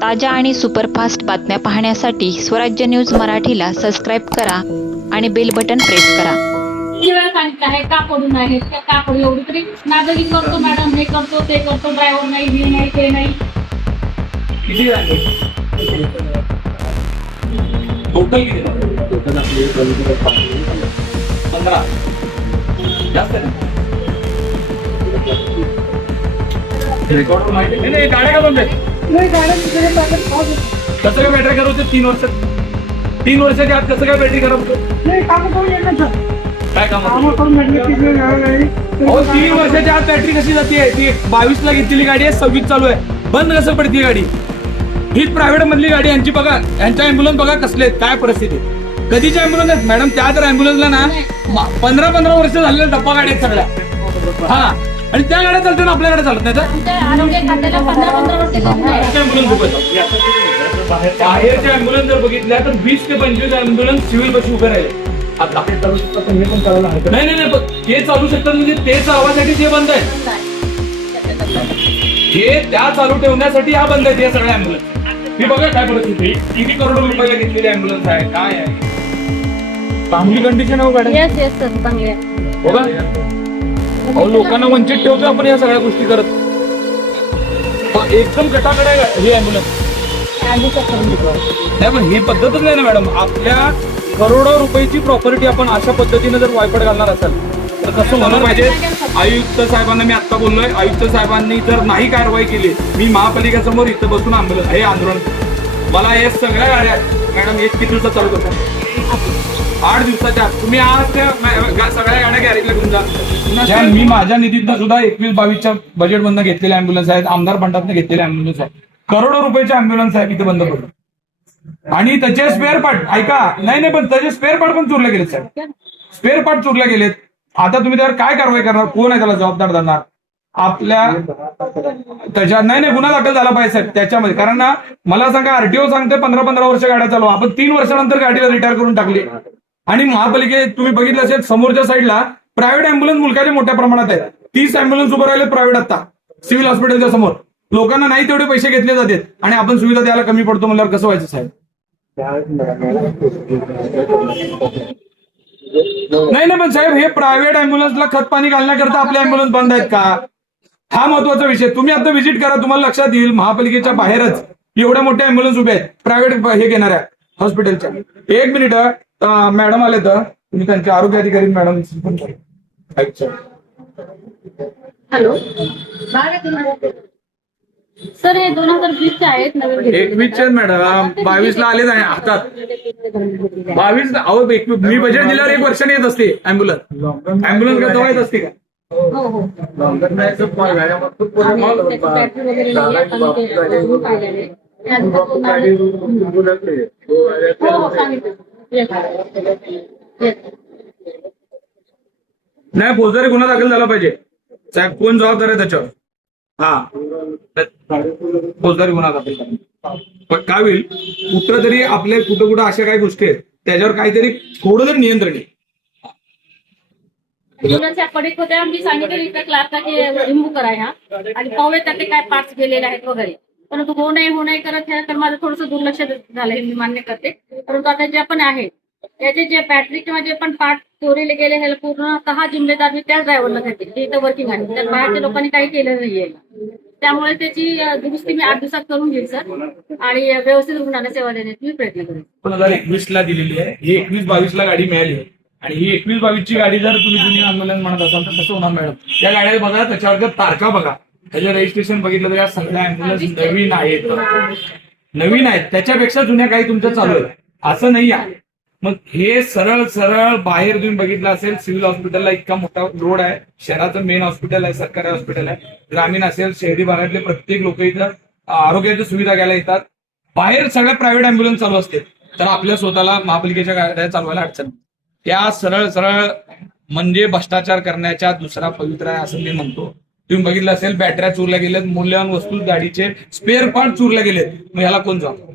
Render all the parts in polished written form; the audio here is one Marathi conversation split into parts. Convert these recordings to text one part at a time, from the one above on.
ताज्या आणि सुपरफास्ट बातम्या पाहण्यासाठी स्वराज्य न्यूज मराठीला सबस्क्राईब करा आणि बेल बटन प्रेस करा. किती वेळ सांगितलं आहे का पडून आहे का पडू एवढी तरी नादगी करतो मॅडम, हे करतो ते करतो, ड्रायव्हर नाही, हे नाही, ते नाही. किती झाले टोटल? किती टोटल आपले 15 जास्त रेकॉर्ड माहिती नाही. गाड्या का बंद आहेत? कसं काय बॅटरी खराब होते? 3 वर्षाच्या आत कसं काय बॅटरी खराब होतं? काय काम? 3 वर्षाच्या आत बॅटरी कशी जाते? ती 22 ला घेतलेली गाडी आहे, 26 चालू आहे, बंद कसं पडते गाडी? ही प्रायव्हेट मधली गाडी, यांची बघा, यांच्या अँब्युलन्स बघा कसले आहेत, काय परिस्थिती. कधीच्या अँब्युलन्स आहेत मॅडम? त्या तर अँब्युलन्सला ना 15 वर्ष झालेल्या डब्बा गाड्या आहेत सगळ्या. हा, आणि त्या गाड्या चालतात, आपल्याकडे चालत नाही. आरोग्य खात्याला 15 वर्ष बाहेरच्या अँब्युलन्स जर बघितल्या तर 20 ते 25 अँब्युलन्स सिव्हिल बस उभे राहिले. आता हे चालू शकतात, हे पण चालू नाही. ते चालू शकतात म्हणजे तेच आवाजासाठी जे बंद आहे, हे त्या चालू ठेवण्यासाठी हा बंद आहे. हे सगळे अँब्युलन्स ही बघा काय परिस्थिती. किती करोड रुपयाला घेतलेली अँब्युलन्स आहे, काय आहे, चांगली कंडिशन आहे गाड्या. चांगले बघा, अहो लोकांना वंचित ठेवतो आपण या सगळ्या गोष्टी करत. एकदम कटाकट आहे ही अँब्युलन्स. नाही पण ही पद्धतच नाही ना मॅडम. आपल्या करोडो रुपयाची प्रॉपर्टी आपण अशा पद्धतीने जर वायपट घालणार असाल तर कसं होणार पाहिजे? आयुक्त साहेबांना मी आता बोललोय, आयुक्त साहेबांनी जर नाही कारवाई केली, मी महापालिकेसमोर इथं बसून हे आंदोलन. मला हे सगळ्या गाड्या मॅडम एक किती दिवसात चालू करतो? 8 दिवसाच्या. तुम्ही आज त्या सगळ्या गाड्या गॅरेजला घेऊन जा. मी माझ्या निधीतनं सुद्धा 21-22च्या बजेट मधनं घेतलेल्या अँब्युलन्स आहेत, आमदार फंडातनं घेतलेल्या अँब्युलन्स आहेत, करोडो रुपयाचे अँब्युलन्स आहेत इथे बंद पडले. आणि त्याचे स्पेअर पार्ट ऐका, नाही पण त्याचे स्पेअर पार्ट पण चोरले गेलेत साहेब. स्पेअर पार्ट चोरले गेलेत. आता तुम्ही त्यावर काय कारवाई करणार? कोण आहे त्याला जबाबदार धरणार? आपल्या त्याच्या नाही गुन्हा दाखल झाला पाहिजे साहेब त्याच्यामध्ये. कारण ना मला सांगा, आरटीओ सांगते 15 वर्ष गाड्या चालू, आपण 3 वर्षानंतर गाडीला रिटायर करून टाकली. आणि महापालिकेत तुम्ही बघितलं असेल समोरच्या साईडला प्रायव्हेट अँब्युलन्स मुलकाच्या मोठ्या प्रमाणात आहेत. 30 अँब्युलन्स उभं राहिले प्रायव्हेट आता सिव्हिल हॉस्पिटलच्या समोर. लोकांना नाही तेवढे पैसे घेतले जातात आणि आपण सुविधा द्यायला कमी पडतो म्हणल्यावर कसं व्हायचं साहेब? नाही पण साहेब, हे प्रायव्हेट अँब्युलन्सला खत पाणी घालण्याकरता आपले अँब्युलन्स बंद आहेत का? हा महत्वाचा विषय. तुम्ही आता व्हिजिट करा, तुम्हाला लक्षात येईल महापालिकेच्या बाहेरच एवढ्या मोठ्या अँब्युलन्स उभे आहेत प्रायव्हेट हे घेणाऱ्या हॉस्पिटलच्या. 1 मिनिट, मॅडम आले तर तुम्ही त्यांचे आरोग्य अधिकारी मॅडम. हॅलो सर, हे 2020 आहेत, नवीन 21 आहेत मॅडम, 22 ला आलेच आहे हातात. 22 अहो मी बजेट दिल्यावर 1 वर्षाने येत असते अँब्युलन्स. अँब्युलन्स काय दवा येत असते का? नाही, फौजदारी गुन्हा दाखल झाला पाहिजे साहेब. कोण जबाबदार आहे त्याच्यावर? हा, फौजदारी गुन्हा दाखल करा. पण काय होईल, कुठं तरी आपले कुठं अशा काही गोष्टी आहेत त्याच्यावर काहीतरी थोडं तरी नियंत्रण येईल. पडीक होत्या, मी सांगितलं इथं क्लासला रिमूव्ह करा ह्या आणि पाहूया त्याचे काय पार्ट्स गेलेले आहेत वगैरे. परंतु हो नाही करत आहे तर माझं थोडंसं दुर्लक्ष झालं हे मी मान्य करते. परंतु आता जे पण आहे त्याचे जे बॅटरी किंवा जे पण पार्ट चोरीले गेले हे पूर्णतः जिम्मेदार मी त्याच ड्रायव्हरला घेते, ते इथं वर्किंग आहे. तर बाहेरच्या लोकांनी काही केलं नाहीये. त्यामुळे त्याची दुरुस्ती मी 8 दिवसात करून घेईल सर, आणि व्यवस्थित रुग्णांना सेवा देण्याचा मी प्रयत्न करेन. 2021 ला दिलेली आहे, ही 21-22 ला गाडी मिळाली आणि ही 21-22 ची गाडी जर तुम्ही जुनी आंदोलन म्हणत असाल तर कसं होणार मॅडम? त्या गाड्या बघा, त्याच्यावर तारखा बघा, त्याचं रजिस्ट्रेशन बघितलं तर या सगळ्या अँब्युलन्स नवीन आहेत. त्याच्यापेक्षा जुन्या काही तुमच्या चालू आहे असं नाही आहे. मग हे सरळ बाहेर तुम्ही बघितलं असेल, सिव्हिल हॉस्पिटलला इतका मोठा रोड आहे, शहराचं मेन हॉस्पिटल आहे, सरकारी हॉस्पिटल आहे. ग्रामीण असेल, शहरी भागातले प्रत्येक लोक इथं आरोग्याची सुविधा घ्यायला येतात. बाहेर सगळ्या प्रायव्हेट अँब्युलन्स चालू असते, तर आपल्या स्वतःला महापालिकेच्या गाड्या चालवायला अडचण. त्या सरळ म्हणजे भ्रष्टाचार करण्याच्या दुसरा पवित्रा आहे असं मी म्हणतो. तुम्ही बघितलं असेल, बॅटऱ्या चोरल्या गेल्यात, मूल्यवान वस्तू गाडीचे स्पेअर पार्ट चोरले गेलेत. मग ह्याला कोण जबाबदार?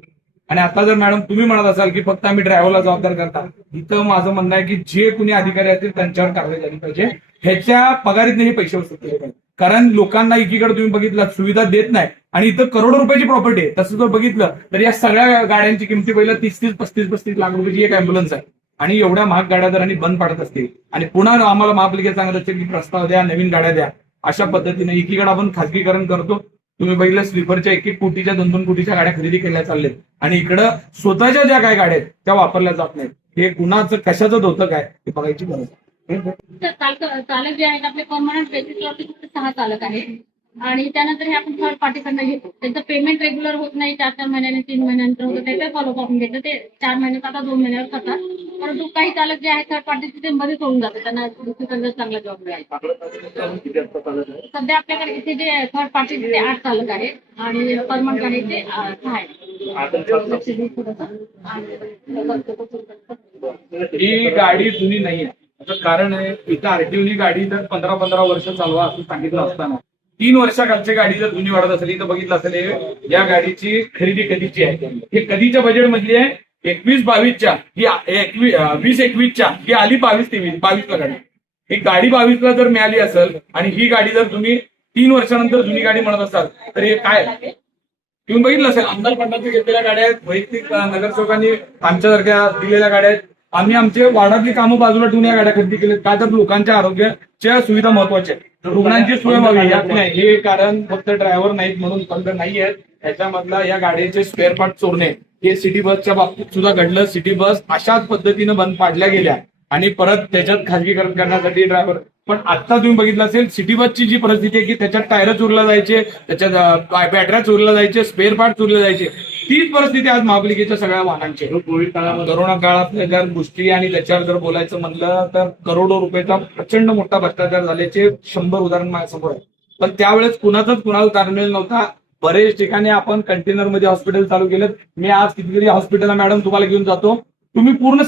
आणि आता जर मॅडम तुम्ही म्हणत असाल की फक्त आम्ही ड्रायव्हरला जबाबदार करता, इथं माझं म्हणणं आहे की जे कुणी अधिकारी असतील त्यांच्यावर कारवाई झाली पाहिजे. ह्याच्या पगारीत हे पैसे वसूल केले पाहिजे. कारण लोकांना एकीकडे तुम्ही बघितलं सुविधा देत नाही आणि इथं करोडो रुपयाची प्रॉपर्टी आहे. तसं जर बघितलं तर या सगळ्या गाड्यांची किमती पहिलं 30-30, 35-35 लाख रुपयाची एक अँब्युलन्स आहे आणि एवढ्या महाग गाड्या जर आणि बंद पडत असतील आणि पुन्हा आम्हाला महापालिका सांगत असते की प्रस्ताव द्या, नवीन गाड्या द्या. अशा पद्धतीने एकीकडे आपण खासगीकरण करतो. तुम्ही बघितलं स्लीपरच्या 1-1 कोटीच्या 2-2 कोटीच्या गाड्या खरेदी केल्या चाललेत आणि इकडं स्वतःच्या ज्या काय गाड्या आहेत त्या वापरल्या जात नाहीत. हे कुणाचं कशाचं धोतक आहे हे बघायची गरज आहे. चालक जे आहेत आपले परमनंट बेसिसवरती फक्त 6 चालक आहेत आणि त्यानंतर हे आपण थर्ड पार्टीकडनं घेतो. त्यांचं पेमेंट रेग्युलर होत नाही, 4-4 महिन्याने 3 महिन्यानंतर होतं. त्याचा फॉलोअप आपण घेतो. ते 4 महिन्यात आता 2 महिन्यावर करतात. परंतु काही चालक जे आहेत थर्ड पार्टीचे ते मध्येच होऊन जातात. त्यांना दुसरीकडे चांगला जॉब मिळाला. सध्या आपल्याकडे इथे जे थर्ड पार्टीचे 8 चालक आहेत आणि परमनंट आहे ते 6 आहेत. ही गाडी जुनी नाही आहे. त्याचं कारण आहे इथं आरटीओनी गाडी जर 15-15 वर्ष चालवा असं सांगितलं असताना 3 वर्षाखालची गाडी जर जुनी वाढत असेल तर बघितलं असेल या गाडीची खरेदी कधीची आहे. हे कधीच्या बजेट मधली आहे 21-22च्या ही 20-21च्या ही आली 22-23 ला गाडी. ही गाडी 22ला जर मिळाली असेल आणि ही गाडी जर तुम्ही 3 वर्षानंतर जुनी गाडी म्हणत असाल तर हे काय तुम्ही बघितलं असेल. आमदार फंडाचे घेतलेल्या गाड्या आहेत, वैयक्तिक नगरसेवकांनी आमच्यासारख्या दिलेल्या गाड्या आहेत. आम्ही आमचे वार्डातली कामं बाजूला ठेवून या गाड्या खरेदी केल्या का तर लोकांच्या आरोग्याच्या सुविधा महत्वाच्या आहेत. रुग्णांची सोय व्हावी यात नाही. हे कारण फक्त ड्रायव्हर नाहीत म्हणून फक्त नाही आहेत. याच्यामधला या गाडीचे स्पेअर पार्ट चोरणे हे सिटी बसच्या बाबतीत सुद्धा घडलं. सिटी बस अशाच पद्धतीनं बंद पाडल्या गेल्या आणि परत त्याच्यात खासगीकरण करण्यासाठी ड्रायव्हर. पण आता तुम्ही बघितलं असेल सिटी बसची जी परिस्थिती आहे की त्याच्यात टायर चोरला जायचे, त्याच्यात बॅटऱ्या चोरल्या जायचे, स्पेअर पार्ट चोरले जायचे. तीच परिस्थिती आज महापालिकेच्या सगळ्या वाहनांची. कोरोना काळातल्या जर गोष्टी आणि त्याच्यावर जर बोलायचं म्हणलं तर करोडो रुपयाचा प्रचंड मोठा भ्रष्टाचार झाल्याचे 100 उदाहरण माझ्यासमोर आहे. पण त्यावेळेस कुणाचाच कुणाला ताळमेळ नव्हता. बरेच ठिकाणी आपण कंटेनरमध्ये हॉस्पिटल चालू केलं. मी आज कितीतरी हॉस्पिटलला मॅडम तुम्हाला घेऊन जातो, तुम्ही पूर्ण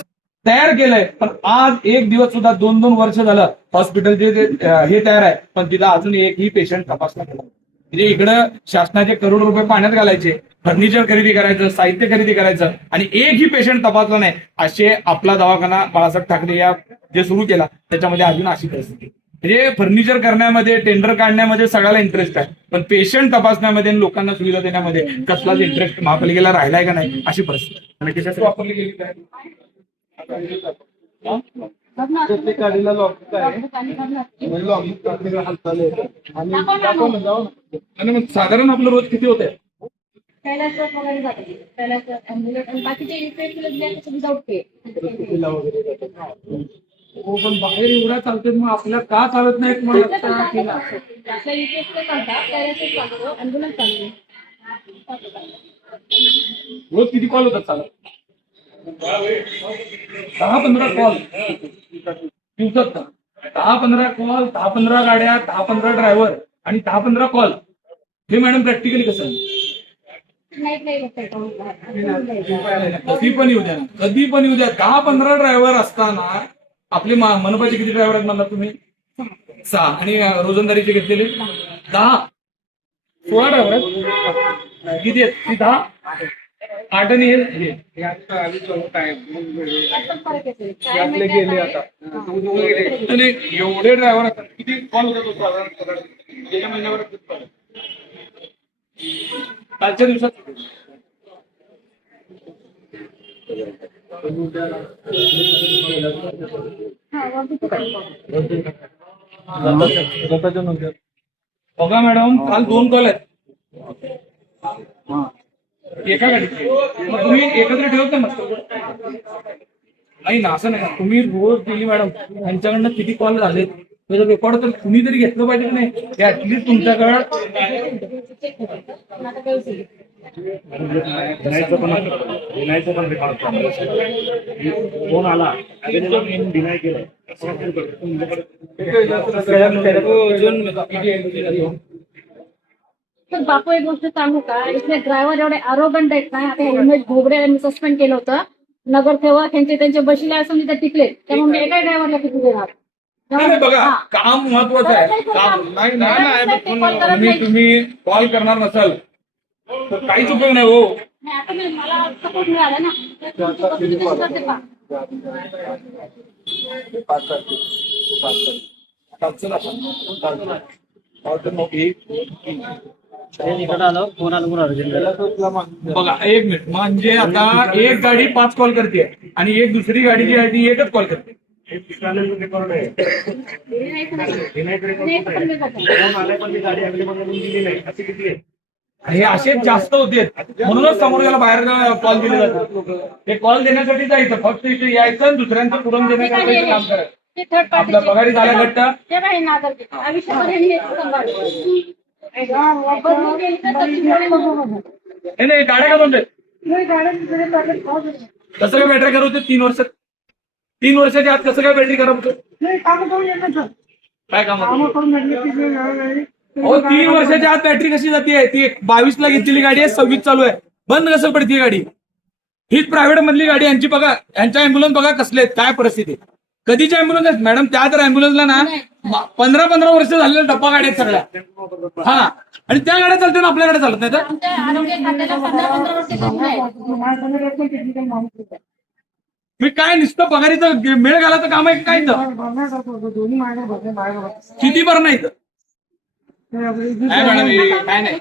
तयार केलंय पण आज एक दिवस सुद्धा 2-2 वर्ष झालं हॉस्पिटलचे हे तयार आहे पण तिला अजून एकही पेशंट तपासला गेला. म्हणजे इकडं शासनाचे करोड रुपये पाण्यात घालायचे, फर्निचर खरेदी करायचं, साहित्य खरेदी करायचं आणि एकही पेशंट तपासला नाही. असे आपला दवाखाना बाळासाहेब ठाकरे या जे सुरू केला त्याच्यामध्ये अजून अशी परिस्थिती. म्हणजे फर्निचर करण्यामध्ये, टेंडर काढण्यामध्ये सगळ्याला इंटरेस्ट आहे पण पेशंट तपासण्यामध्ये आणि लोकांना सुविधा देण्यामध्ये कसलाच इंटरेस्ट महापालिकेला राहिलाय का नाही अशी परिस्थिती. वापरली गेली काय गाडीला लॉक आहे आणि मग साधारण आपलं रोज किती होत आहे. हो पण बाहेर एवढा चालतोय मग आपल्याला का चालत नाही रोज किती कॉल होतात चालत. 10-15 कॉल दिवसात का 10-15 कॉल, 10-15 गाड्या, 10-15 ड्रायव्हर आणि 10-15 कॉल. हे मॅडम प्रॅक्टिकली कसं कधी पण येऊ द्या 10-15 ड्रायव्हर असताना आपले मनपाचे किती ड्रायव्हर आहेत म्हणला तुम्ही 6 आणि रोजंदारीचे घेतलेले 10-16 ड्रायव्हर आहेत. किती आहेत 10 8 आणि हे आपले गेले आता एवढे ड्रायव्हर असतात किती कॉल होतात गेल्या महिन्यावर कालच्या दिवसात बघा मॅडम काल 2 कॉल आहेत एका गाडीचे. मग तुम्ही एकत्र ठेवत नाही ना असं नाही. तुम्ही रोज गेली मॅडम त्यांच्याकडनं किती कॉल झाले त्याचं रेकॉर्ड तर तुम्ही तरी घेतलं पाहिजे की नाही. ऍटलीस्ट तुमच्याकडं फोन आला डिनाय केलं. तर बापू एक गोष्ट सांगू का, इथले ड्रायव्हर एवढे आरोगंट आहेत ना. आता उमेश घोगरे यांनी सस्पेंड केलं होतं नगरसेवक त्यांचे बशीला असून तिथे टिकले त्यामुळे मी एका ड्रायव्हरला किती देणार. बघा काम महत्वाचं आहे. काम नाही तुम्ही कॉल करणार नसाल तर काहीच उपयोग नाही हो. आता मला सपोर्ट मिळाला ना. बघा 1 मिनिट, म्हणजे आता एक गाडी 5 कॉल करते आणि एक दुसरी गाडी जी आहे ती एकच कॉल करते. हे रेकॉर्ड आहे. हे नाही पण हे नाही रेकॉर्ड नाही पण मी करतो. फोन आलाय पण ती गाडी अवेलेबल करून दिली नाही. असे किती आहे? हे असेच जास्त होते, म्हणूनच समोरच्याला बाहेर कॉल दिले जातात. ते कॉल देण्यासाठी जायचं, फक्त इथे यायचं आणि दुसऱ्यांचं पुरवून देण्याचं काम करायचं. ते थर्ड पार्टी आपल्या पगारी झाल्या घट्ट. ते बाई नागरिक आयुष्यामध्ये हे सांभाळ बदलून गेली तर तशी थोडी बघू. नाही गाड्या का बंद आहेत? कसं काय बॅटरी खराब होते 3 वर्षात? 3 वर्षाच्या आत कसं काय बॅटरी खराब होतं? काय काम हो 3 वर्षाच्या आत बॅटरी कशी जाते? ती 22 ला घेतलेली गाडी आहे, 26 चालू आहे, बंद कसं पडते गाडी? हीच प्रायव्हेट मधली गाडी, यांची बघा, यांच्या अँब्युलन्स बघा कसले आहेत, काय परिस्थिती. कधीच्या अँब्युलन्स आहेत मॅडम? त्या तर अँब्युलन्सला ना 15 वर्ष झालेल्या डब्बा गाड्या आहेत सगळ्या. हा, आणि त्या गाड्या चालते ना, आपल्या गाड्या चालत नाही तर? आमच्या आरोग्य खात्याला 15 वर्ष झाली आहे. मी काय नुसतं पगारीचं मेळ घालायचं काम आहे काय इथं? किती बरं नाही इथं? नाही मॅडम, हे काय नाही.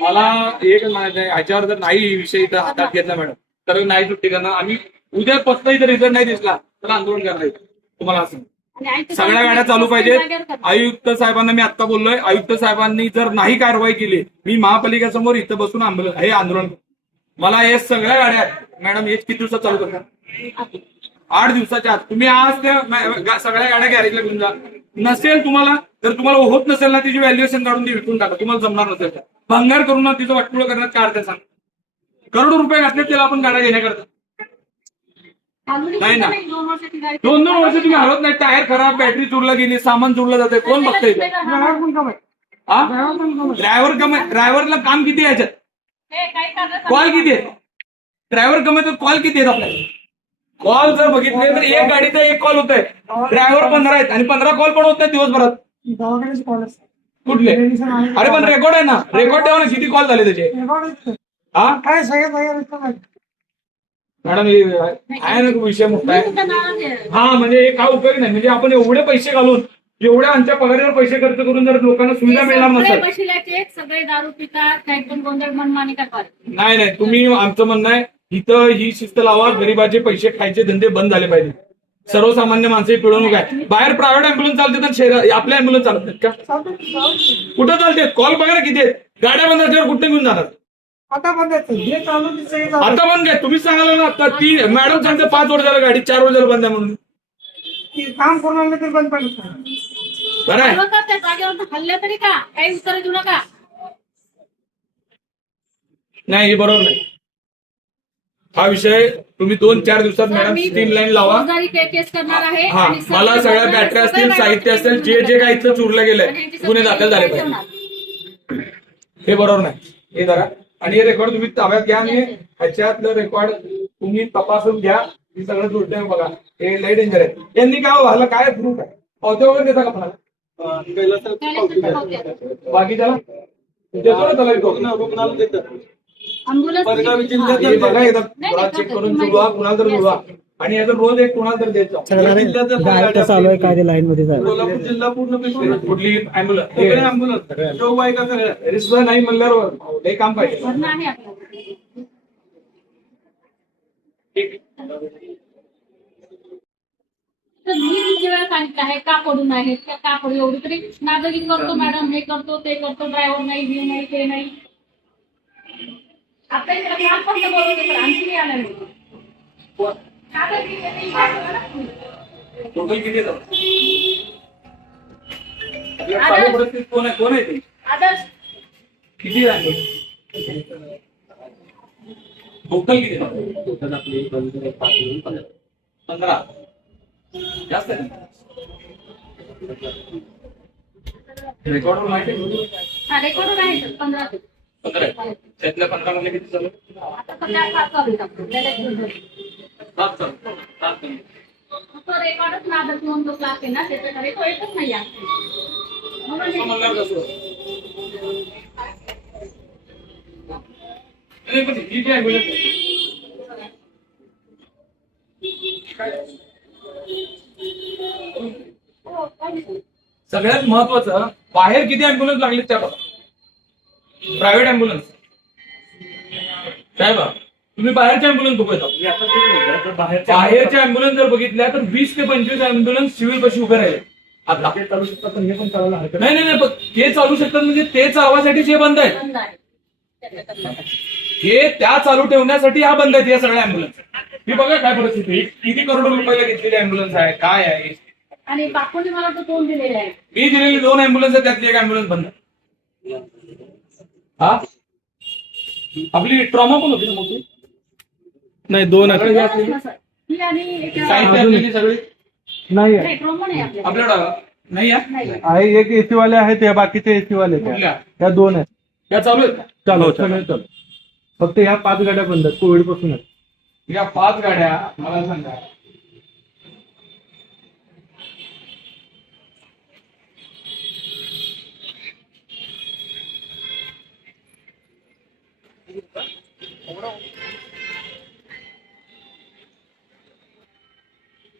मला एक म्हणायचं आहे, ह्याच्यावर जर नाही विषय इथं हातात घेतला मॅडम तर नाही सुट्टी करणार आम्ही. उद्या पत्ता इथं रिझल्ट नाही दिसला तर आंदोलन करणार आहे. तुम्हाला असं सगळ्या गाड्या चालू पाहिजेत. आयुक्त साहेबांना मी आता बोललोय, आयुक्त साहेबांनी जर नाही कारवाई केली, मी महापालिकेसमोर इथं बसून हे आंदोलन. मला हे सगळ्या गाड्या मॅडम हेच किती दिवसात चालू करणार? 8 दिवसाच्या आत. तुम्ही आज त्या सगळ्या गाड्या गॅरेजला घेऊन जा. नसेल तुम्हाला, जर तुम्हाला होत नसेल ना, तिची व्हॅल्युएशन काढून ती विकून टाका. तुम्हाला जमणार नसेल तर भंगार करून ना तिचं वाटपुळं करण्यात काय अर्थ सांग. करोडो रुपये घातले त्याला आपण गाड्या घेण्याकरता. नाही ना, 2 वर्ष तुम्ही हरवत नाही. टायर खराब, बॅटरी चुरला गेली, सामान चुरलं जाते, कोण बघतंय? ड्रायव्हर कम आहे. ड्रायव्हरला काम किती आहे याच्यात? कॉल किती आहे? ड्रायव्हर कम आहे तर कॉल किती आहेत आपल्याला? कॉल जर बघितले तर एक गाडीचा 1 कॉल होत आहे, ड्रायव्हर 15 आहेत आणि 15 कॉल पण होत नाही दिवसभरात. कुठले? अरे पण रेकॉर्ड आहे ना, रेकॉर्ड ठेवा ना, किती कॉल झाले त्याचे. हा काय सगळ्यात मॅडम, हे आहे ना विषय मोठा आहे. हा, म्हणजे हे काय उपयोग नाही. म्हणजे आपण एवढे पैसे घालून, एवढ्या आमच्या पगारीवर पैसे खर्च करून जर लोकांना सुविधा मिळणार नसेल. सगळे दारू पितात, काही पण गोंधळ मनमानी करतात. नाही, तुम्ही, आमचं म्हणणं आहे इथं ही शिस्त लावा. गरीबाचे पैसे खायचे धंदे बंद झाले पाहिजे. सर्वसामान्य माणसं पिळवणूक आहे. बाहेर प्रायव्हेट अँब्युलन्स चालते तर शहरात आपल्या अँब्युलन्स चालत नाहीत का? कुठं चालते? कॉल बघा ना किती आहेत. गाड्या बंद असल्यावर कुठे घेऊन जाणार? आता बंद जे चालू आता बंद आहे. तुम्ही सांगाल ना आता. ती मॅडम सांगते 5 वर्ष झालं गाडी, 4 वर्ष झालं बंद आहे म्हणून. काम करून तरी बंद पडलं. बरं आहे. त्या जागेवर हल्ल्या तरी का काही उत्तर देऊ नका. नाही, हे बरोबर नाही. हा विषय तुम्ही 2-4 दिवसात मॅडम स्ट्रीम लाईन लावा. फौजदारी केस करणार आहे. हा, आणि मला सगळ्या बॅटऱ्या असतील, साहित्य असेल, जे काय इथलं चुरलं गेलंय, गुन्हे दाखल झाले पाहिजे. हे बरोबर नाही. हे धरा आणि हे रेकॉर्ड तुम्ही ताब्यात घ्या आणि ह्याच्यातलं रेकॉर्ड तुम्ही तपासून घ्या. हे सगळं जुळतंय बघा. हे लय डेंजर आहे. यांनी काय व्हायला काय प्रूफ आहे? पावत्या वगैरे देता का मला? बाकी त्याला देतो ना, त्याला रुग्णाला देतात. बघा एकदा चेक करून जुळवा, कुणाला तर जुळवा आणि याचा रोज एक कुणाला तर द्यायचा. चालू आहे काय लाईन मध्ये कोल्हापूर जिल्हा पूर्ण कुठली अँब्युलन्स रिस्क नाही म्हणल्यावर हे काम पाहिजे. भरणं आहे आपल्याला. तर मी किती वेळा सांगितलं आहे का पडून आहे, का पडू, एवढी तरी नादागिरी करतो मॅडम, हे करतो ते करतो, ड्रायव्हर नाही, हे नाही, ते नाही. आता इकडे क्लास फक्त बोलवते तर आणखी नाही आला नाही. टोटल किती येतात? चालू परिस्थितीत कोण आहे ते? आदर्श किती आहे टोटल किती येतात? 15 जास्त आहे. रेकॉर्डवर माहिती आहे? रेकॉर्ड आहे 15. 15 त्यातल्या 15 मध्ये किती चालू? आता सध्या 7 चालू आहे. 7 चालू. तो रेकॉर्डच नादच म्हणून तो क्लास आहे ना, त्याच्याकडे तो येतच नाही आहे. म्हणणार कसं? नाही, पण ही जी आहे सगळ्यात महत्वाचं बाहेर किती अँब्युलन्स लागले त्या बघा, प्रायव्हेट अँब्युलन्स. साहेब तुम्ही बाहेरच्या अँब्युलन्स बघूया. मी आता तेच म्हणलं, जर बाहेरच्या बाहेरच्या अँब्युलन्स जर बघितल्या तर 20 ते 25 अँब्युलन्स सिव्हिल पाशी उभे राहिले आता. ते चालू शकतात पण हे पण चालायला हरकत नाही नाही नाही, पण ते चालू शकतात म्हणजे ते चालवासाठी जे बंद आहेत, बंद आहे त्याच्याकरता. हे त्या चालू ठेवण्यासाठी हा बंद आहेत या सगळ्या अँब्युलन्स. ही बघा काय परिस्थिती, किती करोड रुपयाला घेतलेली अँब्युलन्स आहे, काय आहे. आणि बापूने मला तो 2 दिलेले आहेत. मी दिलेली 2 अँब्युलन्स आहेत, त्यातली एक अँब्युलन्स बंद आहे. हा आपली ट्रॉमा पण होती ना मोठी. नाही 2 सगळे जे असलेली ही आणि एक साहित्य असलेली सगळी नाही नाही, ट्रोमा नाही आपल्याकडे. आपल्याकडं नाही आहे. नाही. आहे. एक एसी वाले आहेत, या बाकीचे एसी वाले आहेत. कुठल्या? या 2 आहेत. या चालू आहेत का? चालू सगळे चालू. फक्त ह्या 5 गाड्या बंद आहेत कोविड पासून. या 5 गाड्या मला सांगा,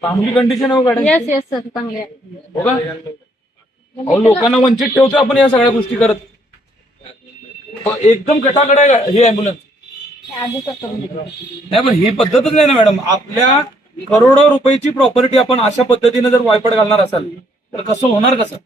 चांगली कंडिशन आहे हो गाड्या. येस येस सर, चांगले आहे. हो का? अहो लोकांना वंचित ठेवतोय आपण या सगळ्या गोष्टी करत. एकदम कटाकट आहे ही अँब्युलन्स. आधीच करून दिलं. नाही पण ही पद्धतच नाही ना मॅडम. आपल्या करोडो रुपयाची प्रॉपर्टी आपण अशा पद्धतीने जर वायपट घालणार असाल तर कसं होणार कसं.